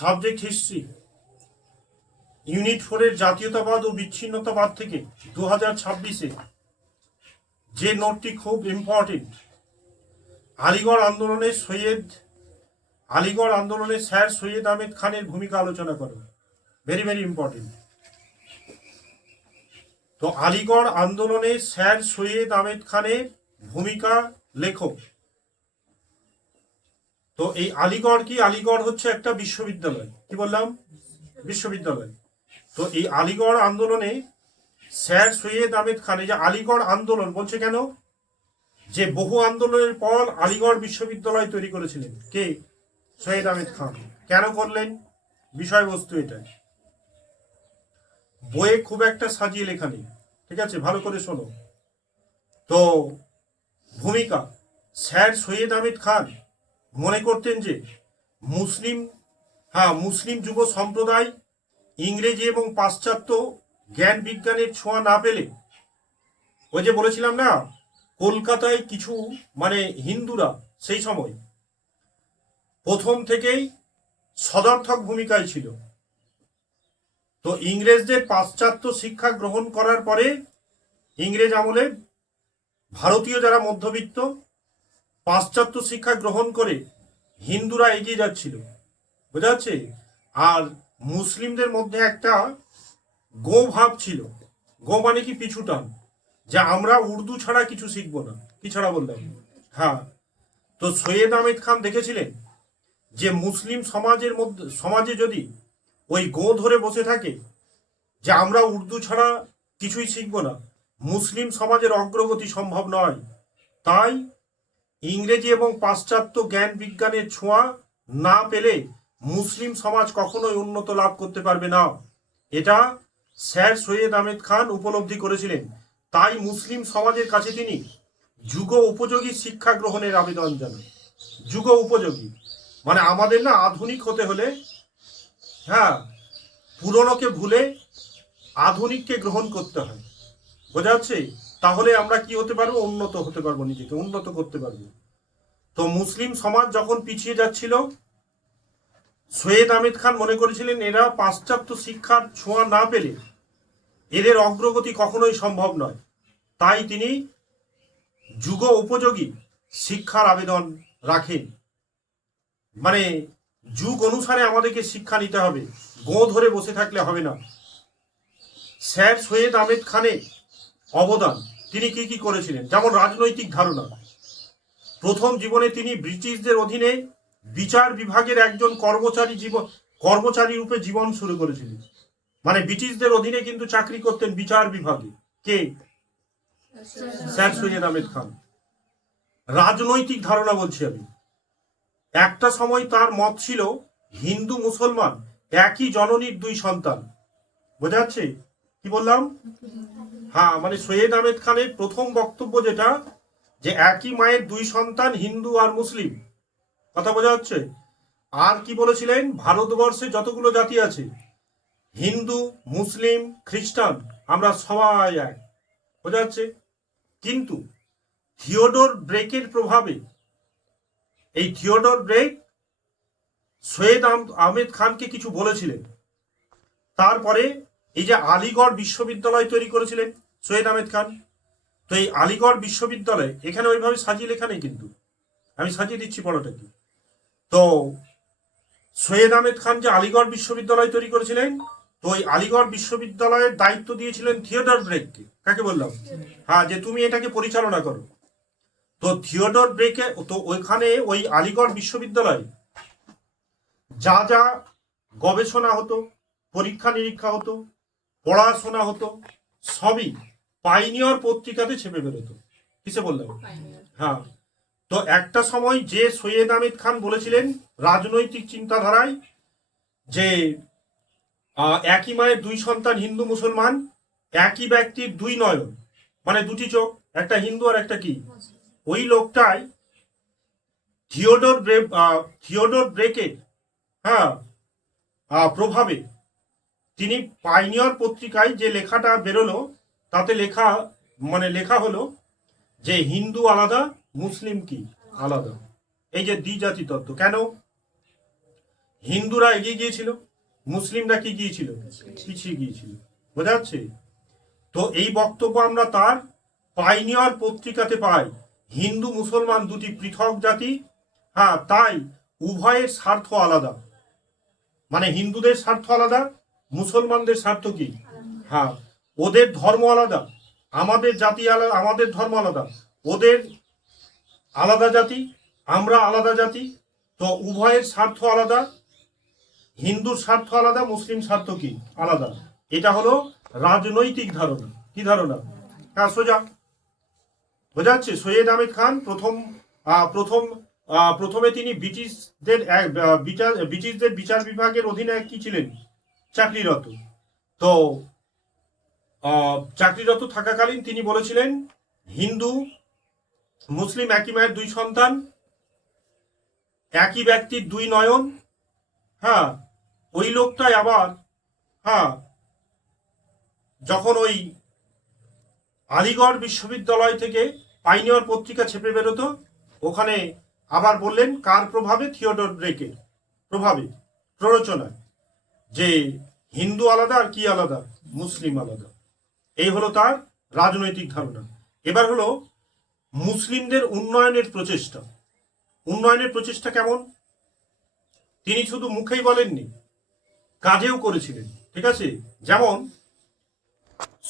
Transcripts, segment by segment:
Subject history unit 4-এর জাতীয়তাবাদ ও বিচ্ছিন্নতাবাদ থেকে 2026-এ যে নোটটি খুব ইম্পর্টেন্ট, আলিগড় আন্দোলনে স্যার সৈয়দ আহমেদ খানের ভূমিকা আলোচনা করো। Very very important. তো আলিগড় আন্দোলনে স্যার সৈয়দ আহমেদ খানের ভূমিকা লেখো। তো এই আলিগড় কি? আলিগড় হচ্ছে একটা বিশ্ববিদ্যালয়। কি বললাম? বিশ্ববিদ্যালয়। তো এই আলিগড় আন্দোলনে স্যার সৈয়দ আহমেদ খান, এই যে আলিগড় আন্দোলন বলছে কেন? যে বহু আন্দোলনের পর আলিগড় বিশ্ববিদ্যালয় তৈরি করেছিলেন কে? সৈয়দ আহমেদ খান। কেন করলেন? বিষয়বস্তু এটাই, বইয়ে খুব একটা সাজিয়ে লেখা নেই, ঠিক আছে? ভালো করে শোনো। তো ভূমিকা, স্যার সৈয়দ আহমেদ খান মনে করতেন যে মুসলিম যুব সম্প্রদায় ইংরেজি এবং পাশ্চাত্য জ্ঞান বিজ্ঞানের ছোঁয়া না পেলে, ওই যে বলেছিলাম না, কলকাতায় কিছু হিন্দুরা সেই সময় প্রথম থেকেই সদর্থক ভূমিকায় ছিল। তো ইংরেজদের পাশ্চাত্য শিক্ষা গ্রহণ করার পরে ইংরেজ আমলে ভারতীয় যারা মধ্যবিত্ত পাশ্চাত্য শিক্ষা গ্রহণ করে হিন্দুরা এগিয়ে যাচ্ছিল, বোঝা যাচ্ছে? আর মুসলিমদের মধ্যে একটা গো ভাব ছিল। গো মানে কি? পিছু টান, যে আমরা উর্দু ছাড়া কিছু শিখব না। কি ছাড়া বললাম? হ্যাঁ। তো সৈয়দ আহমেদ খান দেখেছিলেন যে মুসলিম সমাজে যদি ওই গো ধরে বসে থাকে যে আমরা উর্দু ছাড়া কিছুই শিখব না, মুসলিম সমাজের অগ্রগতি সম্ভব নয়। তাই ইংরেজি এবং পাশ্চাত্য জ্ঞান বিজ্ঞানের ছোঁয়া না পেলে মুসলিম সমাজ কখনোই উন্নত লাভ করতে পারবে না। এটা স্যার সৈয়দ আহমেদ খান উপলব্ধি করেছিলেন। তাই মুসলিম সমাজের কাছে তিনি যুগ উপযোগী শিক্ষা গ্রহণের আবেদন জানান। যুগ উপযোগী মানে আমাদের না আধুনিক হতে হলে, হ্যাঁ, পুরনোকে ভুলে আধুনিককে গ্রহণ করতে হয়, বোঝা যাচ্ছে? তাহলে আমরা কি হতে পারবো? উন্নত হতে পারবো, নিজেকে উন্নত করতে পারবো। তো মুসলিম সমাজ যখন পিছিয়ে যাচ্ছিল, সৈয়দ আহমেদ খান মনে করেছিলেন এরা পাশ্চাত্য শিক্ষার ছোঁয়া না পেলে এদের অগ্রগতি কখনোই সম্ভব নয়। তাই তিনি যুগ উপযোগী শিক্ষার আবেদন রাখেন। যুগ অনুসারে আমাদেরকে শিক্ষা নিতে হবে, গো ধরে বসে থাকলে হবে না। স্যার সৈয়দ আহমেদ খানের অবদান, তিনি কি কি করেছিলেন? যেমন রাজনৈতিক ধারণা, প্রথম জীবনে তিনি ব্রিটিশদের অধীনে বিচার বিভাগের একজন কর্মচারী রূপে জীবন শুরু করেছিলেন। ব্রিটিশদের অধীনে কিন্তু চাকরি করতেন বিচার বিভাগে। কে? স্যার সৈয়দ আহমেদ খান। রাজনৈতিক ধারণা বলছি আমি। একটা সময় তার মত ছিল হিন্দু মুসলমান একই জননীর দুই সন্তান। বোঝা যাচ্ছে কি বললাম? হ্যাঁ, সৈয়দ আহমেদ খানের প্রথম বক্তব্য যেটা, যে একই মায়ের দুই সন্তান, হিন্দু আর মুসলিম। কথা বোঝা যাচ্ছে? আর কি বলেছিলেন? ভারতবর্ষে যতগুলো জাতি আছে, হিন্দু মুসলিম খ্রিস্টান আমরা সবাই এক। বোঝা যাচ্ছে? কিন্তু থিওডর ব্রেকের প্রভাবে, এই থিওডর ব্রেক সৈয়দ আহমেদ খানকে কিছু বলেছিলেন। তারপরে এই যে আলিগড় বিশ্ববিদ্যালয় তৈরি করেছিলেন সৈয়দ আহমেদ খান। তো এই আলিগড় বিশ্ববিদ্যালয়, এখানে ওইভাবে সাজিয়ে লেখা নেই, কিন্তু আমি সাজিয়ে দিচ্ছি পড়াটা কি। তো সৈয়দ আহমেদ খান যে আলিগড় বিশ্ববিদ্যালয় তৈরি করেছিলেন, তো ওই আলিগড় বিশ্ববিদ্যালয়ের দায়িত্ব দিয়েছিলেন থিওডর ব্রেককে। কাকে বললাম? হ্যাঁ, যে তুমি এটাকে পরিচালনা করো। তো থিওডর ব্রেকে, তো ওইখানে ওই আলিগড় বিশ্ববিদ্যালয় যা যা গবেষণা হতো, পরীক্ষা নিরীক্ষা হতো, পড়াশোনা হতো, সবই পাইনিয়র পত্রিকাতে ছেপে বেরোতো। কিসে বললাম? হ্যাঁ। তো একটা সময় যে সৈয়দ আহমেদ খান বলেছিলেন রাজনৈতিক চিন্তাধারায় যে একই মায়ের দুই সন্তান, হিন্দু মুসলমান, একই ব্যক্তির দুই নয়ন, দুটি চোখ, একটা হিন্দু আর একটা কি, ওই লোকটাই থিওডর ব্রেকের প্রভাবে তিনি পাইনিয়র পত্রিকায় যে লেখাটা বেরোলো, তাতে লেখা হলো যে হিন্দু আলাদা, মুসলিম কি আলাদা। এই যে দ্বিজাতি তত্ত্ব। কেন? হিন্দুরা এগিয়ে গিয়েছিল, মুসলিমরা কি গিয়েছিল, পিছিয়ে গিয়েছিল। বোঝা যাচ্ছে? তো এই বক্তব্য আমরা তার পাইনিয়ার পত্রিকাতে পাই। হিন্দু মুসলমান দুটি পৃথক জাতি, হ্যাঁ, তাই উভয়ের স্বার্থ আলাদা। মানে হিন্দুদের স্বার্থ আলাদা, মুসলমানদের স্বার্থ কি, হ্যাঁ, ওদের ধর্ম আলাদা, আমাদের জাতি আলাদা, আমাদের ধর্ম আলাদা, ওদের আলাদা জাতি, আমরা আলাদা জাতি। তো উভয়ের স্বার্থ আলাদা, হিন্দুর স্বার্থ আলাদা, মুসলিম স্বার্থ কি আলাদা। এটা হলো রাজনৈতিক ধারণা। কি ধারণা? হ্যাঁ, সোজা বোঝা যাচ্ছে। সৈয়দ আহমেদ খান প্রথমে তিনি ব্রিটিশদের বিচার বিভাগের অধীনে কি ছিলেন, চাকরিরত। তো চাকরিরত থাকাকালীন তিনি বলেছিলেন হিন্দু মুসলিম একই মায়ের দুই সন্তান, একই ব্যক্তির দুই নয়ন। হ্যাঁ, ওই লোকটাই আবার, হ্যাঁ, যখন ওই আলিগড় বিশ্ববিদ্যালয় থেকে পাইনিয়র পত্রিকা ছেপে বেরোতো, ওখানে আবার বললেন কার প্রভাবে, থিওডর ড্রেকের প্রভাবে, প্ররোচনায়, যে হিন্দু আলাদা আর কি আলাদা, মুসলিম আলাদা। এই হলো তার রাজনৈতিক ধারণা। এবার হলো মুসলিমদের উন্নয়নের প্রচেষ্টা। উন্নয়নের প্রচেষ্টা কেমন? তিনি শুধু মুখেই বলেননি, কাজেও করেছিলেন। ঠিক আছে? যেমন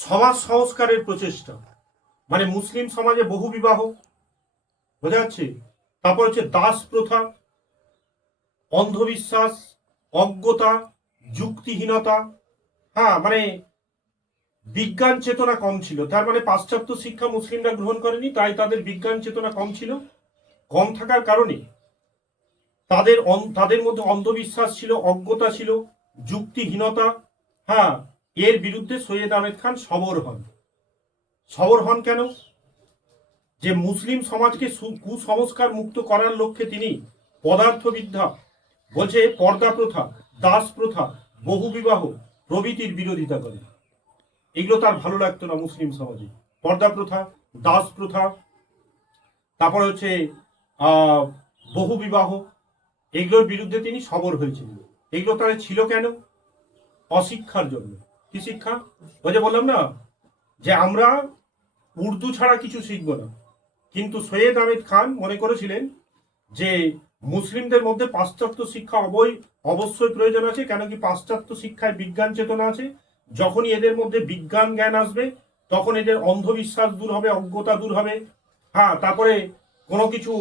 সমাজ সংস্কারের প্রচেষ্টা, মানে মুসলিম সমাজে বহু বিবাহ, বোঝা যাচ্ছে। তারপর হচ্ছে দাস প্রথা, অন্ধবিশ্বাস, অজ্ঞতা, যুক্তিহীনতা। হ্যাঁ, মানে বিজ্ঞান চেতনা কম ছিল। তার মানে পাশ্চাত্য শিক্ষা মুসলিমরা গ্রহণ করেনি, তাই তাদের বিজ্ঞান চেতনা কম ছিল। কম থাকার কারণে তাদের মধ্যে অন্ধবিশ্বাস ছিল, অজ্ঞতা ছিল, যুক্তিহীনতা। হ্যাঁ, এর বিরুদ্ধে সৈয়দ আহমেদ খান সবর হন। সবর হন কেন? যে মুসলিম সমাজকে কুসংস্কার মুক্ত করার লক্ষ্যে তিনি পদার্থবিদ্যা, বলছে পর্দা প্রথা, দাস প্রথা, বহু বিবাহ প্রভৃতির বিরোধিতা করেন। এগুলো তার ভালো লাগতো না মুসলিম সমাজে। পর্দা প্রথা, দাস প্রথা, তারপরে হচ্ছে বহু বিবাহ, এগুলোর বিরুদ্ধে তিনি সবর হয়েছিলেন। এগুলো তার ছিল কেন? অশিক্ষার জন্য। কি শিক্ষা? ওই যে বললাম না যে আমরা উর্দু ছাড়া কিছু শিখব না। কিন্তু সৈয়দ আহমেদ খান মনে করেছিলেন যে মুসলিমদের মধ্যে পাশ্চাত্য শিক্ষা অবশ্যই প্রয়োজন আছে। কেন কি পাশ্চাত্য শিক্ষায় বিজ্ঞান চেতনা আছে। যখনই এদের মধ্যে বিজ্ঞান জ্ঞান আসবে, তখন এদের অন্ধবিশ্বাস দূর হবে, অজ্ঞতা দূর হবে। হ্যাঁ, তারপরে কোনো কিছু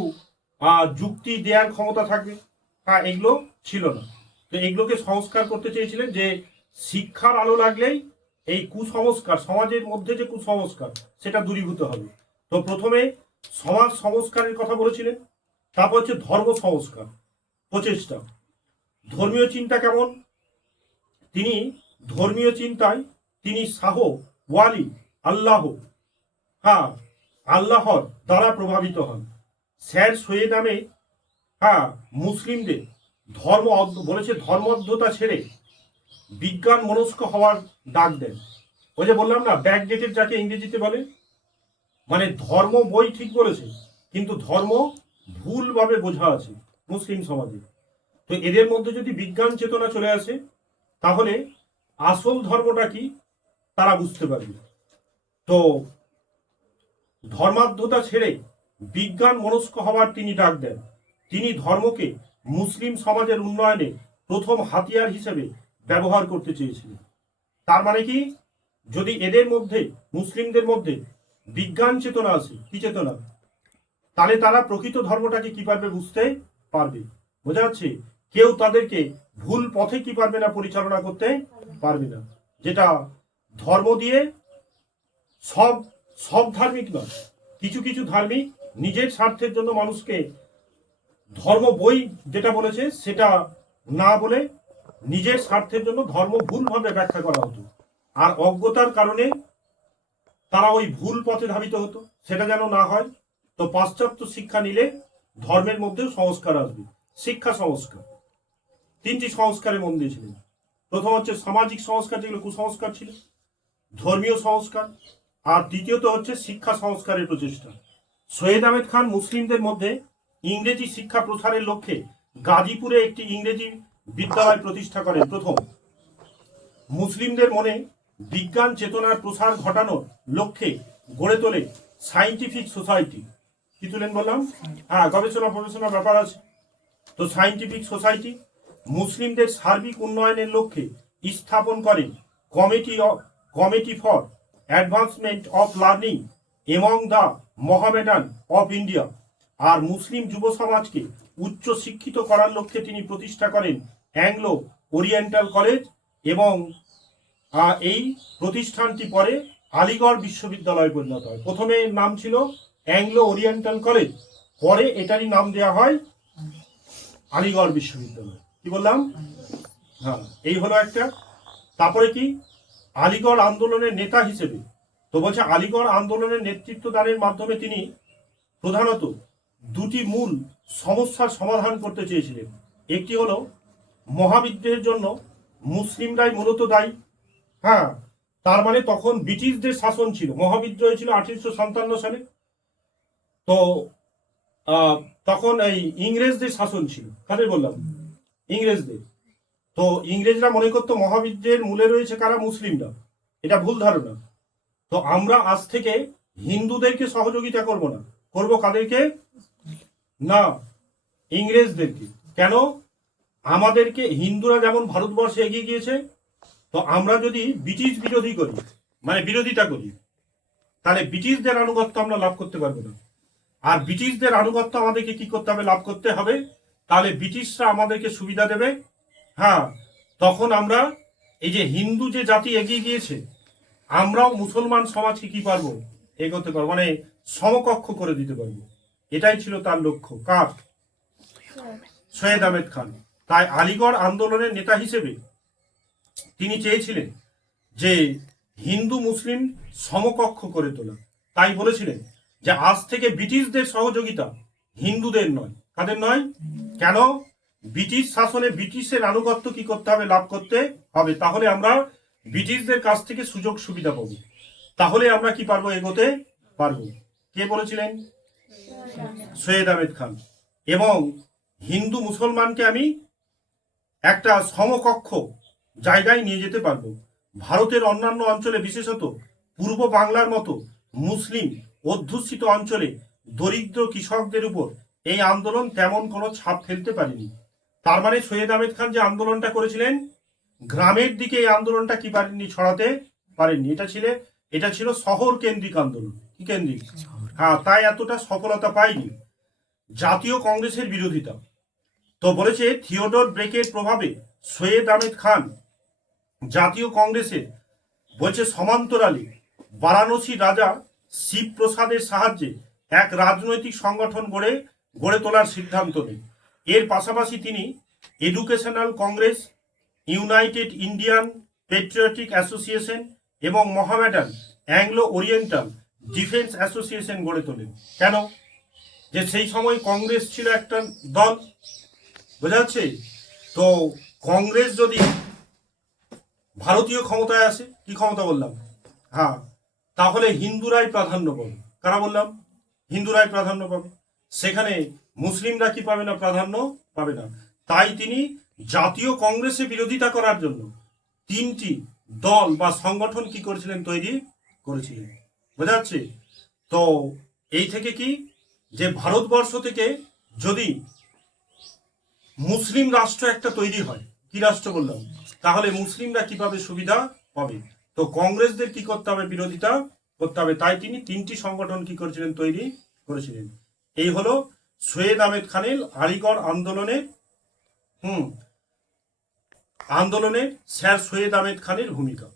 যুক্তি দেওয়ার ক্ষমতা থাকবে। হ্যাঁ, এগুলো ছিল না। তো এগুলোকে সংস্কার করতে চেয়েছিলেন, যে শিক্ষার আলো লাগলেই এই কুসংস্কার, সমাজের মধ্যে যে কুসংস্কার, সেটা দূরীভূত হবে। তো প্রথমে সমাজ সংস্কারের কথা বলেছিলেন। তারপর হচ্ছে ধর্ম সংস্কার প্রচেষ্টা। ধর্মীয় চিন্তা কেমন? তিনি ধর্মীয় চিন্তায় তিনি শাহ ওয়ালি আল্লাহ, হ্যাঁ, আল্লাহর দ্বারা প্রভাবিত হন। স্যার সৈয়দ আহমেদ, হ্যাঁ, মুসলিমদের বলেছে ধর্মোদ্ধতা ছেড়ে বিজ্ঞান মনস্ক হওয়ার ডাক দেন। ওই যে বললাম না, ব্যাকডেটেড যাকে ইংরেজিতে বলে, মানে ধর্ম বই ঠিক বলেছে, কিন্তু ধর্ম ভুলভাবে বোঝা আছে মুসলিম সমাজে। তো এদের মধ্যে যদি বিজ্ঞান চেতনা চলে আসে, তাহলে আসল ধর্মটা কি তারা বুঝতে পারবে। তো ধর্মান্ধতা ছেড়ে বিজ্ঞান মনস্ক হওয়ার তিনি ডাক দেন। তিনি ধর্মকে মুসলিম সমাজের উন্নয়নে প্রথম হাতিয়ার হিসেবে ব্যবহার করতে চেয়েছিলেন। তার মানে কি, যদি এদের মধ্যে, মুসলিমদের মধ্যে বিজ্ঞান চেতনা আছে, কি চেতনা, তাহলে তারা প্রকৃত ধর্মটাকে কি পারবে, বুঝতে পারবে। বোঝা যাচ্ছে? কেউ তাদেরকে ভুল পথে কি পারবে না, পরিচালনা করতে পারবে না। যেটা ধর্ম দিয়ে সব সব ধার্মিক নয়, কিছু কিছু ধার্মিক নিজের স্বার্থের জন্য মানুষকে ধর্ম বই যেটা বলেছে সেটা না বলে নিজের স্বার্থের জন্য ধর্ম ভুলভাবে ব্যাখ্যা করা হতো। আর অজ্ঞতার কারণে তারা ওই ভুল পথে ধাবিত হতো। সেটা যেন না হয়, তো পাশ্চাত্য শিক্ষা নিলে ধর্মের মধ্যেও সংস্কার আসবে। শিক্ষা সংস্কার, তিনটি সংস্কারের মন দিয়েছিলেন। প্রথম হচ্ছে সামাজিক সংস্কার, যেগুলো কুসংস্কার ছিল, ধর্মীয় সংস্কার, আর দ্বিতীয়ত হচ্ছে শিক্ষা সংস্কারের প্রচেষ্টা। সৈয়দ আহমেদ খান মুসলিমদের মধ্যে ইংরেজি শিক্ষা প্রসারের লক্ষ্যে গাজীপুরে একটি ইংরেজি বিদ্যালয় প্রতিষ্ঠা করেন প্রথম। মুসলিমদের মনে বিজ্ঞান চেতনার প্রসার ঘটানোর লক্ষ্যে গড়ে তোলে সায়েন্টিফিক সোসাইটি। কি তুলেন বললাম? হ্যাঁ, গবেষণা ব্যাপার আছে। তো সায়েন্টিফিক সোসাইটি মুসলিমদের সার্বিক উন্নয়নের লক্ষ্যে স্থাপন করেন committee for advancement of learning among the Mohammedan of India. আর মুসলিম যুব সমাজকে উচ্চ শিক্ষিত করার লক্ষ্যে তিনি প্রতিষ্ঠা করেন অ্যাংলো ওরিয়েন্টাল কলেজ, এবং এই প্রতিষ্ঠানটি পরে আলিগড় বিশ্ববিদ্যালয়ে পরিণত হয়। প্রথমে এর নাম ছিল অ্যাংলো ওরিয়েন্টাল কলেজ, পরে এটারই নাম দেওয়া হয় আলিগড় বিশ্ববিদ্যালয়। কি বললাম? হ্যাঁ, এই হলো একটা। তারপরে কি, আলিগড় আন্দোলনের নেতা হিসেবে, তো বলছে আলিগড় আন্দোলনের নেতৃত্ব দানের মাধ্যমে তিনি প্রধানত দুটি মূল সমস্যার সমাধান করতে চেয়েছিলেন। একটি হলো মহাবিদ্রোহের জন্য মুসলিমরাই মূলত দায়ী। হ্যাঁ, তার মানে তখন ব্রিটিশদের শাসন ছিল, মহাবিদ্রোহ ছিল 1857 সালে। তো তখন এই ইংরেজদের শাসন ছিল। কাদের বললাম? ইংরেজদের। তো ইংরেজরা মনে করতো মহাবিদ্রোহের মূলে রয়েছে কারা? মুসলিমরা। এটা ভুল ধারণা। তো আমরা আজ থেকে হিন্দুদেরকে সহযোগিতা করব না, করব কাদেরকে? না, ইংরেজদেরকে। কেন? আমাদেরকে হিন্দুরা যেমন ভারতবর্ষে এগিয়ে গিয়েছে, তো আমরা যদি ব্রিটিশ বিরোধী করি, মানে বিরোধিতা করি, তাহলে ব্রিটিশদের আনুগত্য আমরা লাভ করতে পারবো না। আর ব্রিটিশদের আনুগত্য আমাদেরকে কি করতে হবে? লাভ করতে হবে। তাহলে ব্রিটিশরা আমাদেরকে সুবিধা দেবে। হ্যাঁ, তখন আমরা এই যে হিন্দু যে জাতি এগিয়ে গিয়েছে, আমরাও মুসলমান সমাজকে কি পারবো? এগোতে পারবো, মানে সমকক্ষ করে দিতে পারবো। এটাই ছিল তার লক্ষ্য। কার? সৈয়দ আহমেদ খান। তাই আলিগড় আন্দোলনের নেতা হিসেবে তিনি চেয়েছিলেন যে হিন্দু মুসলিম সমকক্ষ করে তোলা। তাই বলেছিলেন যে আজ থেকে ব্রিটিশদের সহযোগিতা হিন্দুদের নয়। কাদের নয়? কেন? ব্রিটিশ শাসনে ব্রিটিশের আনুগত্য কি করতে হবে? লাভ করতে হবে। তাহলে আমরা ব্রিটিশদের কাছ থেকে সুযোগ সুবিধা পাবো, তাহলে আমরা কি পারবো? এগোতে পারবো। কে বলেছিলেন? সৈয়দ আহমেদ খান। এবং হিন্দু মুসলমানকে আমি একটা সমকক্ষ জায়গায় নিয়ে যেতে পারবো। ভারতের অন্যান্য অঞ্চলে, বিশেষত পূর্ব বাংলার মতো মুসলিম অধ্যুষিত অঞ্চলে দরিদ্র কৃষকদের উপর এই আন্দোলন তেমন কোনো ছাপ ফেলতে পারেনি। তার মানে সৈয়দ আহমেদ খান যে আন্দোলনটা করেছিলেন, গ্রামের দিকে এই আন্দোলনটা কি পারেননি? ছড়াতে পারেননি। এটা ছিল শহর কেন্দ্রিক আন্দোলন। কি কেন্দ্রিক? হ্যাঁ, তাই এতটা সফলতা পায়নি। জাতীয় কংগ্রেসের বিরোধিতা, তো বলেছে থিওডর ব্রেকের প্রভাবে সৈয়দ আহমেদ খান জাতীয় কংগ্রেসের বলছে সমান্তরালে বারাণসী রাজা শিবপ্রসাদের সাহায্যে এক রাজনৈতিক সংগঠন গড়ে তোলার সিদ্ধান্ত নেন। এর পাশাপাশি তিনি educational congress, united Indian patriotic association এবং Mohammedan Anglo oriental defence association গড়ে তোলেন। কেন? যে সেই সময় কংগ্রেস ছিল একটা দল, বোঝা যাচ্ছে? তো কংগ্রেস যদি ভারতীয় ক্ষমতায় আসে, কি ক্ষমতা বললাম? হ্যাঁ, তাহলে হিন্দুরাই প্রাধান্য পাবে। কারা বললাম? হিন্দুরাই প্রাধান্য পাবে। সেখানে মুসলিমরা কি পাবে না? প্রাধান্য পাবে না। তাই তিনি জাতীয় কংগ্রেসে বিরোধিতা করার জন্য তিনটি দল বা সংগঠন কি করেছিলেন? তৈরি করেছিলেন। বোঝা যাচ্ছে? তো এই থেকে কি, যে ভারতবর্ষ থেকে যদি মুসলিম রাষ্ট্র একটা তৈরি হয়, কি রাষ্ট্র বললাম, তাহলে মুসলিমরা কিভাবে সুবিধা পাবে? তো কংগ্রেসদের কি করতে হবে? বিরোধিতা করতে হবে। তাই তিনি তিনটি সংগঠন কি করেছিলেন? তৈরি করেছিলেন। এই হলো সৈয়দ আহমেদ খানের আলিগড় আন্দোলনে স্যার সৈয়দ আহমেদ খানের ভূমিকা।